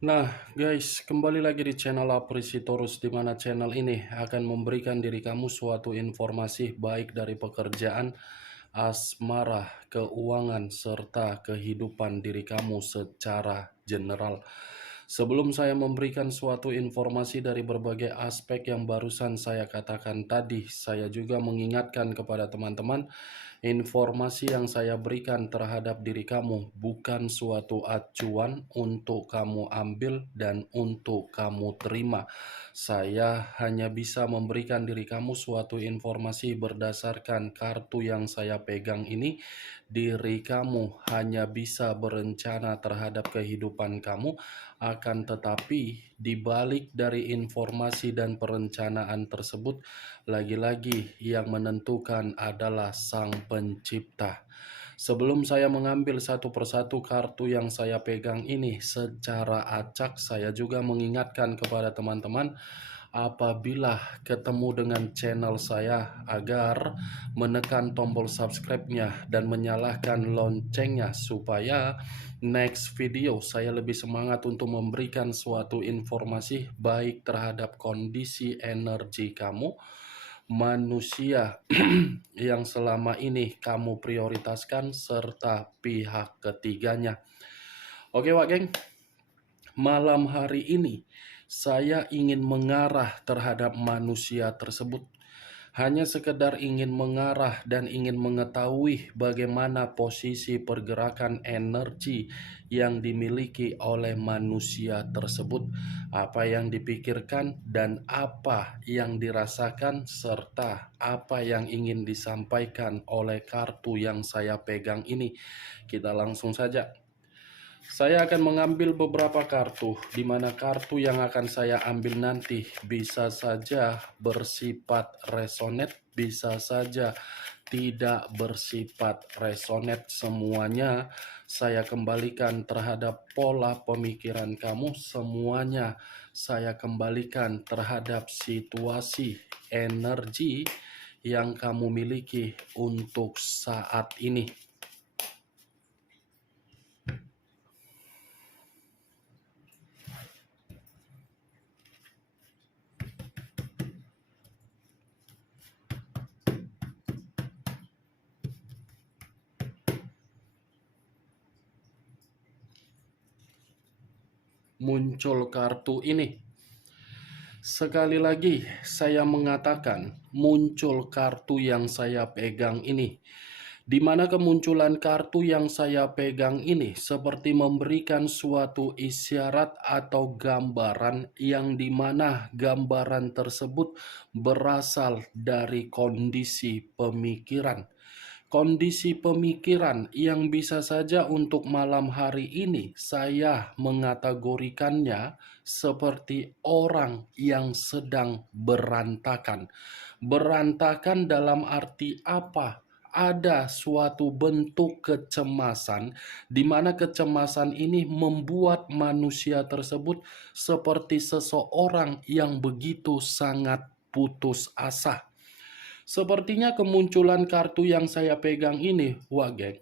Nah, guys, kembali lagi di channel Aprisitorus, di mana channel ini akan memberikan diri kamu suatu informasi baik dari pekerjaan, asmara, keuangan, serta kehidupan diri kamu secara general. Sebelum saya memberikan suatu informasi dari berbagai aspek yang barusan saya katakan tadi, saya juga mengingatkan kepada teman-teman, informasi yang saya berikan terhadap diri kamu bukan suatu acuan untuk kamu ambil dan untuk kamu terima. Saya hanya bisa memberikan diri kamu suatu informasi berdasarkan kartu yang saya pegang ini. Diri kamu hanya bisa berencana terhadap kehidupan kamu, akan tetapi di balik dari informasi dan perencanaan tersebut, lagi-lagi yang menentukan adalah Sang Pencipta. Sebelum saya mengambil satu persatu kartu yang saya pegang ini secara acak, saya juga mengingatkan kepada teman-teman apabila ketemu dengan channel saya agar menekan tombol subscribe-nya dan menyalakan loncengnya supaya next video saya lebih semangat untuk memberikan suatu informasi baik terhadap kondisi energi kamu, manusia yang selama ini kamu prioritaskan, serta pihak ketiganya. Oke Wak Geng, malam hari ini saya ingin mengarah terhadap manusia tersebut. Hanya sekedar ingin mengarah dan ingin mengetahui bagaimana posisi pergerakan energi yang dimiliki oleh manusia tersebut, apa yang dipikirkan dan apa yang dirasakan, serta apa yang ingin disampaikan oleh kartu yang saya pegang ini. Kita langsung saja. Saya akan mengambil beberapa kartu, di mana kartu yang akan saya ambil nanti bisa saja bersifat resonate, bisa saja tidak bersifat resonate. Semuanya saya kembalikan terhadap pola pemikiran kamu, semuanya saya kembalikan terhadap situasi energi yang kamu miliki untuk saat ini. Muncul kartu ini. Sekali lagi saya mengatakan muncul kartu yang saya pegang ini, di mana kemunculan kartu yang saya pegang ini seperti memberikan suatu isyarat atau gambaran yang dimana gambaran tersebut berasal dari kondisi pemikiran. Kondisi pemikiran yang bisa saja untuk malam hari ini saya mengategorikannya seperti orang yang sedang berantakan. Berantakan dalam arti apa? Ada suatu bentuk kecemasan di mana kecemasan ini membuat manusia tersebut seperti seseorang yang begitu sangat putus asa. Sepertinya kemunculan kartu yang saya pegang ini, Wageng,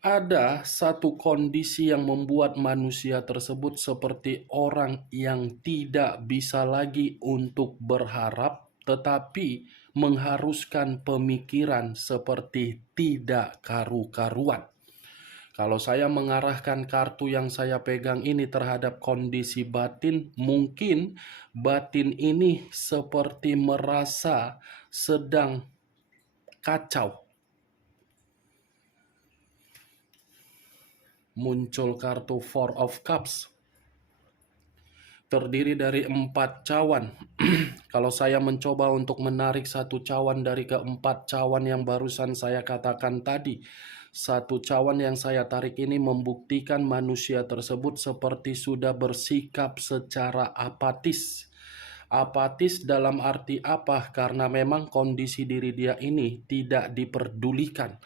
ada satu kondisi yang membuat manusia tersebut seperti orang yang tidak bisa lagi untuk berharap, tetapi mengharuskan pemikiran seperti tidak karu-karuan. Kalau saya mengarahkan kartu yang saya pegang ini terhadap kondisi batin, mungkin batin ini seperti merasa sedang kacau. Muncul kartu Four of Cups. Terdiri dari 4 cawan. Kalau saya mencoba untuk menarik satu cawan dari keempat cawan yang barusan saya katakan tadi, satu cawan yang saya tarik ini membuktikan manusia tersebut seperti sudah bersikap secara apatis. Apatis dalam arti apa? Karena memang kondisi diri dia ini tidak diperdulikan.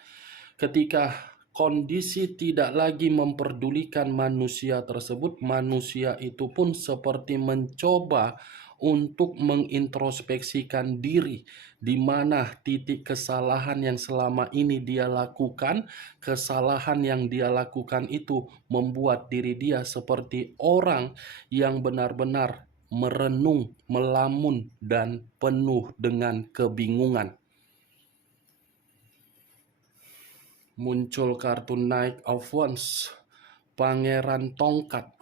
Ketika kondisi tidak lagi memperdulikan manusia tersebut, manusia itu pun seperti mencoba untuk mengintrospeksikan diri, di mana titik kesalahan yang selama ini dia lakukan. Kesalahan yang dia lakukan itu membuat diri dia seperti orang yang benar-benar merenung, melamun, dan penuh dengan kebingungan. Muncul kartu Knight of Wands, Pangeran Tongkat.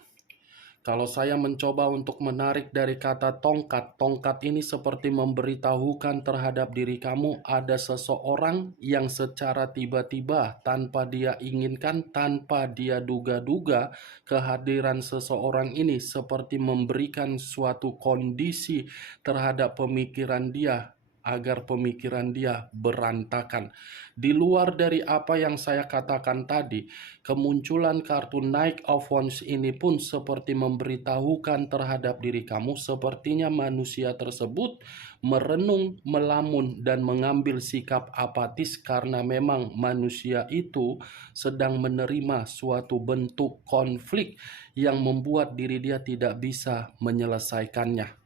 Kalau saya mencoba untuk menarik dari kata tongkat, tongkat ini seperti memberitahukan terhadap diri kamu ada seseorang yang secara tiba-tiba, tanpa dia inginkan, tanpa dia duga-duga, kehadiran seseorang ini seperti memberikan suatu kondisi terhadap pemikiran dia, agar pemikiran dia berantakan. Di luar dari apa yang saya katakan tadi, kemunculan kartu Knight of Wands ini pun seperti memberitahukan terhadap diri kamu, sepertinya manusia tersebut merenung, melamun, dan mengambil sikap apatis karena memang manusia itu sedang menerima suatu bentuk konflik yang membuat diri dia tidak bisa menyelesaikannya.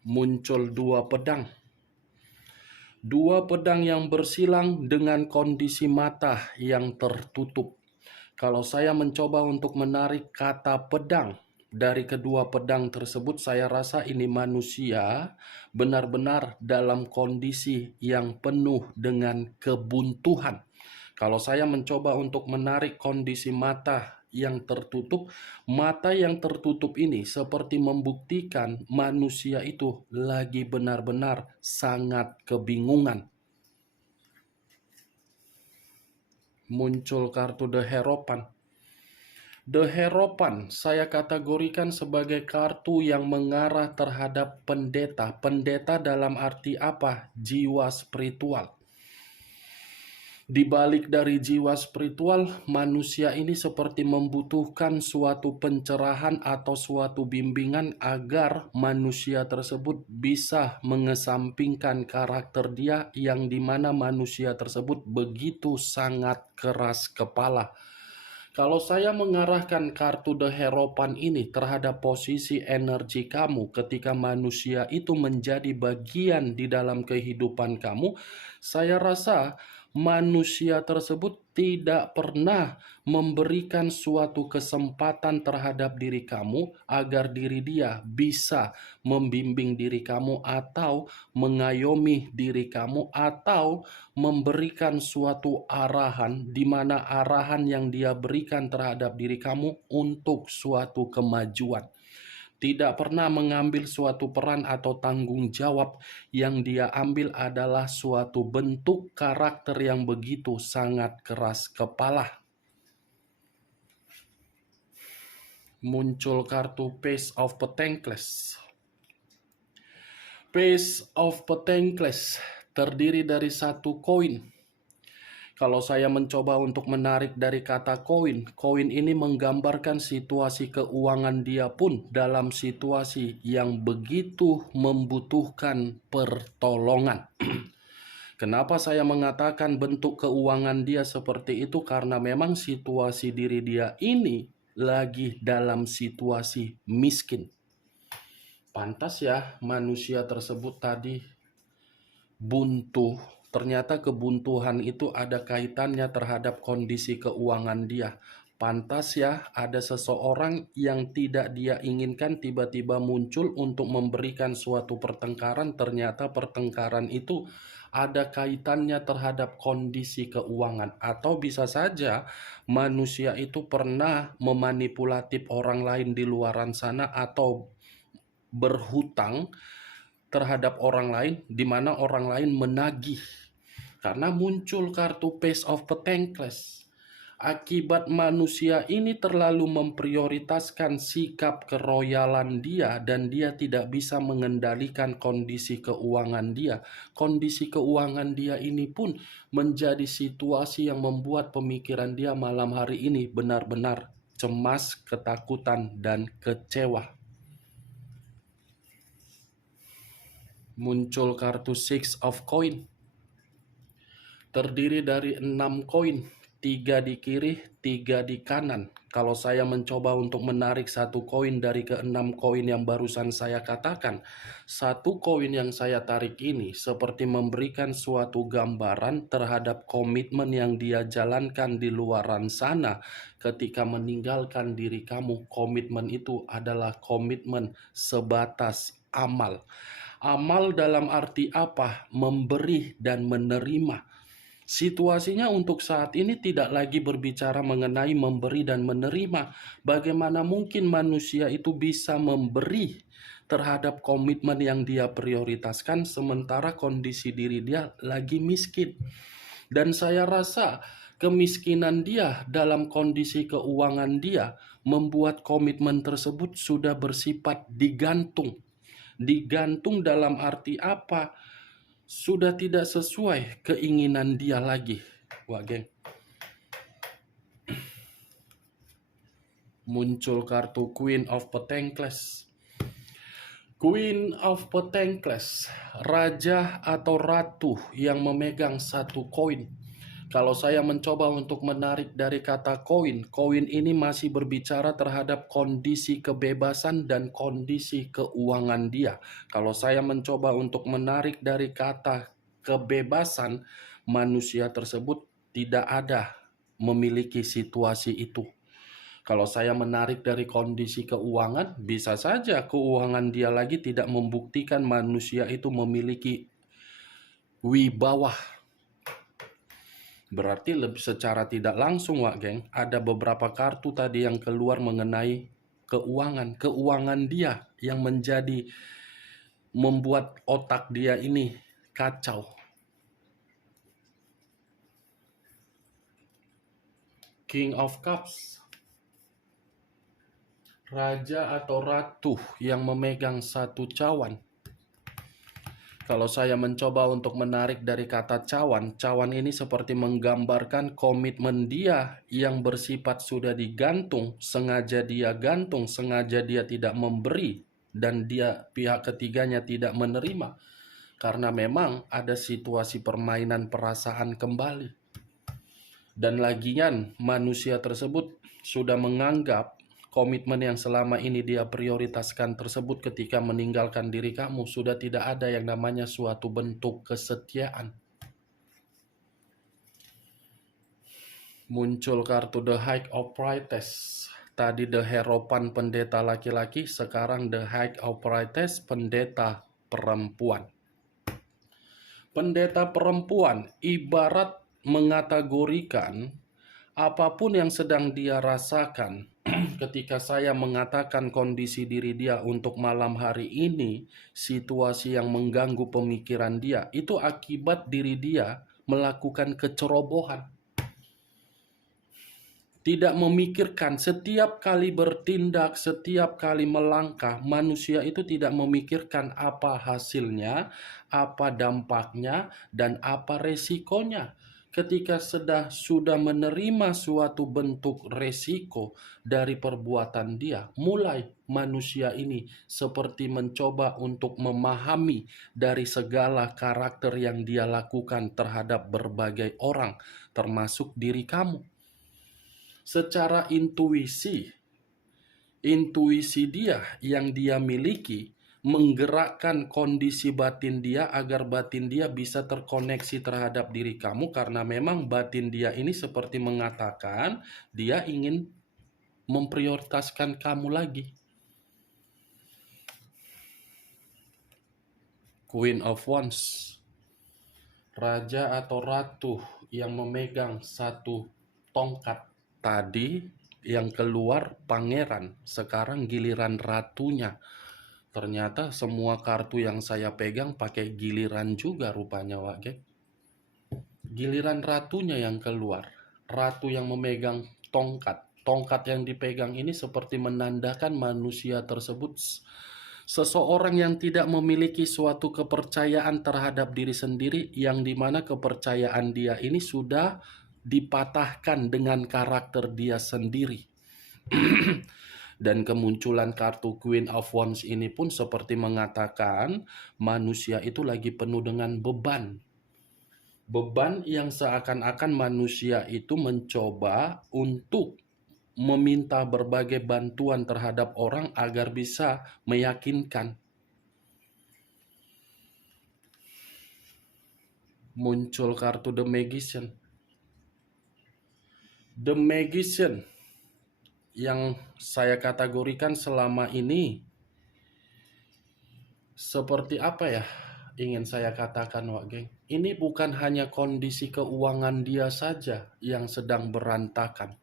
Muncul dua pedang. Dua pedang yang bersilang dengan kondisi mata yang tertutup. Kalau saya mencoba untuk menarik kata pedang dari kedua pedang tersebut, saya rasa ini manusia benar-benar dalam kondisi yang penuh dengan kebuntuan. Kalau saya mencoba untuk menarik kondisi mata yang tertutup, mata yang tertutup ini seperti membuktikan manusia itu lagi benar-benar sangat kebingungan. Muncul kartu The Hierophant. The Hierophant saya kategorikan sebagai kartu yang mengarah terhadap pendeta. Pendeta dalam arti apa? Jiwa spiritual. Di balik dari jiwa spiritual, manusia ini seperti membutuhkan suatu pencerahan atau suatu bimbingan agar manusia tersebut bisa mengesampingkan karakter dia, yang dimana manusia tersebut begitu sangat keras kepala. Kalau saya mengarahkan kartu The Hierophant ini terhadap posisi energi kamu ketika manusia itu menjadi bagian di dalam kehidupan kamu, saya rasa manusia tersebut tidak pernah memberikan suatu kesempatan terhadap diri kamu agar diri dia bisa membimbing diri kamu atau mengayomi diri kamu atau memberikan suatu arahan, di mana arahan yang dia berikan terhadap diri kamu untuk suatu kemajuan. Tidak pernah mengambil suatu peran atau tanggung jawab. Yang dia ambil adalah suatu bentuk karakter yang begitu sangat keras kepala. Muncul kartu Page of Pentacles. Page of Pentacles terdiri dari satu koin. Kalau saya mencoba untuk menarik dari kata koin, koin ini menggambarkan situasi keuangan dia pun dalam situasi yang begitu membutuhkan pertolongan. Kenapa saya mengatakan bentuk keuangan dia seperti itu? Karena memang situasi diri dia ini lagi dalam situasi miskin. Pantas ya manusia tersebut tadi buntu. Ternyata kebuntuan itu ada kaitannya terhadap kondisi keuangan dia. Pantas ya ada seseorang yang tidak dia inginkan tiba-tiba muncul untuk memberikan suatu pertengkaran. Ternyata pertengkaran itu ada kaitannya terhadap kondisi keuangan. Atau bisa saja manusia itu pernah memanipulatif orang lain di luaran sana atau berhutang terhadap orang lain, di mana orang lain menagih. Karena muncul kartu Page of Pentacles. Akibat manusia ini terlalu memprioritaskan sikap keroyalan dia dan dia tidak bisa mengendalikan kondisi keuangan dia. Kondisi keuangan dia ini pun menjadi situasi yang membuat pemikiran dia malam hari ini benar-benar cemas, ketakutan, dan kecewa. Muncul kartu Six of Coin. Terdiri dari 6 koin. 3 di kiri, 3 di kanan. Kalau saya mencoba untuk menarik satu koin dari ke-6 koin yang barusan saya katakan, satu koin yang saya tarik ini seperti memberikan suatu gambaran terhadap komitmen yang dia jalankan di luaran sana ketika meninggalkan diri kamu. Komitmen itu adalah komitmen sebatas amal. Amal dalam arti apa? Memberi dan menerima. Situasinya untuk saat ini tidak lagi berbicara mengenai memberi dan menerima. Bagaimana mungkin manusia itu bisa memberi terhadap komitmen yang dia prioritaskan sementara kondisi diri dia lagi miskin. Dan saya rasa kemiskinan dia dalam kondisi keuangan dia membuat komitmen tersebut sudah bersifat digantung. Digantung dalam arti apa? Sudah tidak sesuai keinginan dia lagi. Wah, geng. Muncul kartu Queen of Pentacles. Queen of Pentacles, raja atau ratu yang memegang satu koin. Kalau saya mencoba untuk menarik dari kata koin, koin ini masih berbicara terhadap kondisi kebebasan dan kondisi keuangan dia. Kalau saya mencoba untuk menarik dari kata kebebasan, manusia tersebut tidak ada memiliki situasi itu. Kalau saya menarik dari kondisi keuangan, bisa saja keuangan dia lagi tidak membuktikan manusia itu memiliki wibawa. Berarti secara tidak langsung, Wak geng, ada beberapa kartu tadi yang keluar mengenai keuangan. Keuangan dia yang membuat otak dia ini kacau. King of Cups, raja atau ratu yang memegang satu cawan. Kalau saya mencoba untuk menarik dari kata cawan, cawan ini seperti menggambarkan komitmen dia yang bersifat sudah digantung, sengaja dia gantung, sengaja dia tidak memberi, dan dia pihak ketiganya tidak menerima. Karena memang ada situasi permainan perasaan kembali. Dan lagian manusia tersebut sudah menganggap komitmen yang selama ini dia prioritaskan tersebut ketika meninggalkan diri kamu sudah tidak ada yang namanya suatu bentuk kesetiaan. Muncul kartu The High of Priestess. Tadi The Hierophant pendeta laki-laki, sekarang The High of Priestess pendeta perempuan. Pendeta perempuan ibarat mengategorikan apapun yang sedang dia rasakan. Ketika saya mengatakan kondisi diri dia untuk malam hari ini, situasi yang mengganggu pemikiran dia, itu akibat diri dia melakukan kecerobohan. Tidak memikirkan setiap kali bertindak, setiap kali melangkah, manusia itu tidak memikirkan apa hasilnya, apa dampaknya, dan apa resikonya. Ketika sudah menerima suatu bentuk resiko dari perbuatan dia, mulai manusia ini seperti mencoba untuk memahami dari segala karakter yang dia lakukan terhadap berbagai orang, termasuk diri kamu. Secara intuisi dia yang dia miliki menggerakkan kondisi batin dia agar batin dia bisa terkoneksi terhadap diri kamu, karena memang batin dia ini seperti mengatakan dia ingin memprioritaskan kamu lagi. Queen of Wands, raja atau ratu yang memegang satu tongkat. Tadi yang keluar pangeran, sekarang giliran ratunya. Ternyata semua kartu yang saya pegang pakai giliran juga rupanya, Wak geng. Giliran ratunya yang keluar. Ratu yang memegang tongkat. Tongkat yang dipegang ini seperti menandakan manusia tersebut seseorang yang tidak memiliki suatu kepercayaan terhadap diri sendiri, yang dimana kepercayaan dia ini sudah dipatahkan dengan karakter dia sendiri. Dan kemunculan kartu Queen of Wands ini pun seperti mengatakan manusia itu lagi penuh dengan beban. Beban yang seakan-akan manusia itu mencoba untuk meminta berbagai bantuan terhadap orang agar bisa meyakinkan. Muncul kartu The Magician. The Magician yang saya kategorikan selama ini seperti apa ya ingin saya katakan, Wak Geng. Ini bukan hanya kondisi keuangan dia saja yang sedang berantakan.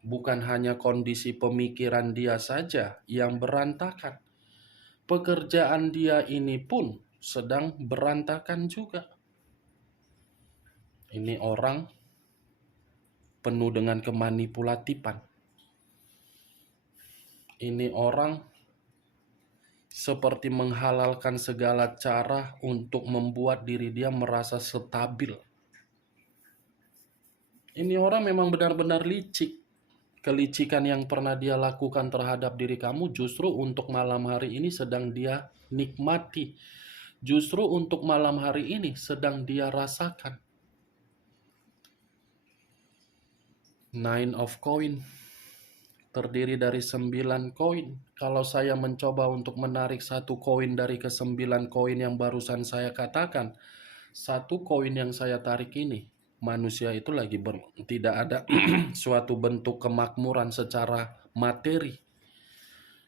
Bukan hanya kondisi pemikiran dia saja yang berantakan. Pekerjaan dia ini pun sedang berantakan juga. Ini orang penuh dengan kemanipulatifan. Ini orang seperti menghalalkan segala cara untuk membuat diri dia merasa stabil. Ini orang memang benar-benar licik. Kelicikan yang pernah dia lakukan terhadap diri kamu justru untuk malam hari ini sedang dia nikmati. Justru untuk malam hari ini sedang dia rasakan. Nine of Coin terdiri dari 9 koin. Kalau saya mencoba untuk menarik satu koin dari ke-9 koin yang barusan saya katakan, satu koin yang saya tarik ini, manusia itu lagi tidak ada suatu bentuk kemakmuran secara materi.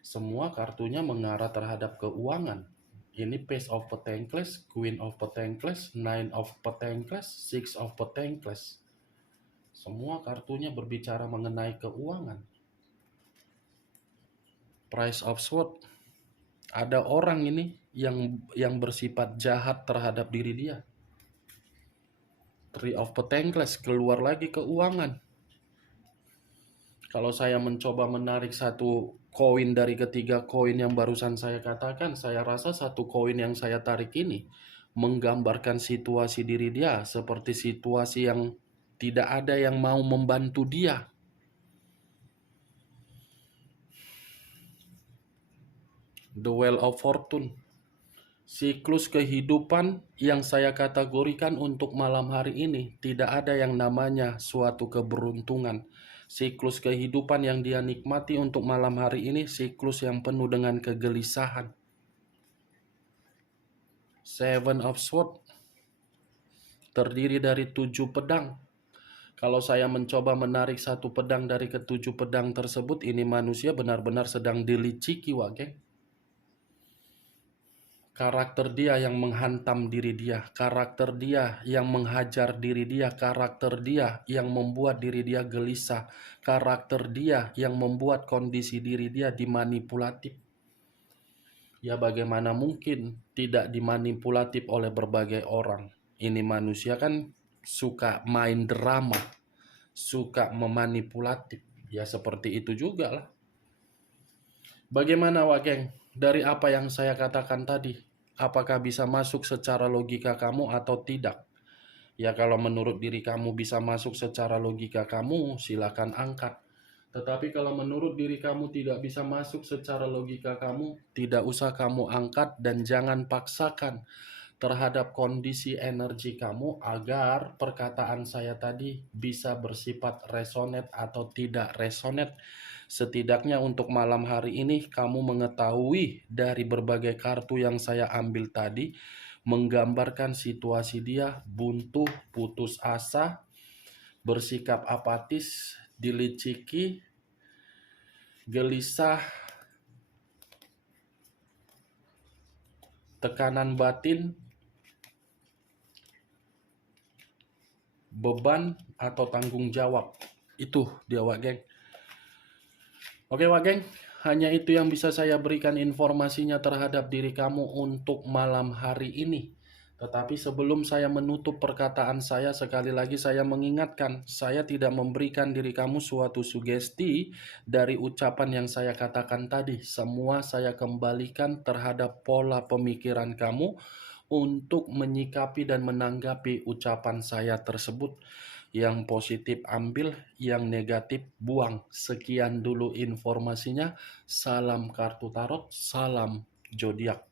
Semua kartunya mengarah terhadap keuangan. Ini Page of Pentacles, Queen of Pentacles, Nine of Pentacles, Six of Pentacles. Semua kartunya berbicara mengenai keuangan. Price of Swords. Ada orang ini yang bersifat jahat terhadap diri dia. Three of Pentacles, keluar lagi keuangan. Kalau saya mencoba menarik satu koin dari ketiga koin yang barusan saya katakan, saya rasa satu koin yang saya tarik ini menggambarkan situasi diri dia seperti situasi yang tidak ada yang mau membantu dia. The Wheel of Fortune. Siklus kehidupan yang saya kategorikan untuk malam hari ini tidak ada yang namanya suatu keberuntungan. Siklus kehidupan yang dia nikmati untuk malam hari ini siklus yang penuh dengan kegelisahan. Seven of Swords terdiri dari 7 pedang. Kalau saya mencoba menarik satu pedang dari ke-7 pedang tersebut, ini manusia benar-benar sedang diliciki, Wak Geng. Karakter dia yang menghantam diri dia, karakter dia yang menghajar diri dia, karakter dia yang membuat diri dia gelisah, karakter dia yang membuat kondisi diri dia dimanipulatif. Ya bagaimana mungkin tidak dimanipulatif oleh berbagai orang. Ini manusia kan suka main drama, suka memanipulatif. Ya seperti itu juga lah. Bagaimana, Wak Geng? Dari apa yang saya katakan tadi, apakah bisa masuk secara logika kamu atau tidak? Ya kalau menurut diri kamu bisa masuk secara logika kamu, silakan angkat. Tetapi kalau menurut diri kamu tidak bisa masuk secara logika kamu, tidak usah kamu angkat dan jangan paksakan terhadap kondisi energi kamu agar perkataan saya tadi bisa bersifat resonate atau tidak resonate. Setidaknya untuk malam hari ini kamu mengetahui dari berbagai kartu yang saya ambil tadi menggambarkan situasi dia buntu, putus asa, bersikap apatis, diliciki, gelisah, tekanan batin, beban atau tanggung jawab. Itu dia, Wak Geng. Oke, Wak Geng, hanya itu yang bisa saya berikan informasinya terhadap diri kamu untuk malam hari ini. Tetapi sebelum saya menutup perkataan saya, sekali lagi saya mengingatkan, saya tidak memberikan diri kamu suatu sugesti dari ucapan yang saya katakan tadi. Semua saya kembalikan terhadap pola pemikiran kamu untuk menyikapi dan menanggapi ucapan saya tersebut. Yang positif ambil, yang negatif buang. Sekian dulu informasinya. Salam kartu tarot, salam zodiak.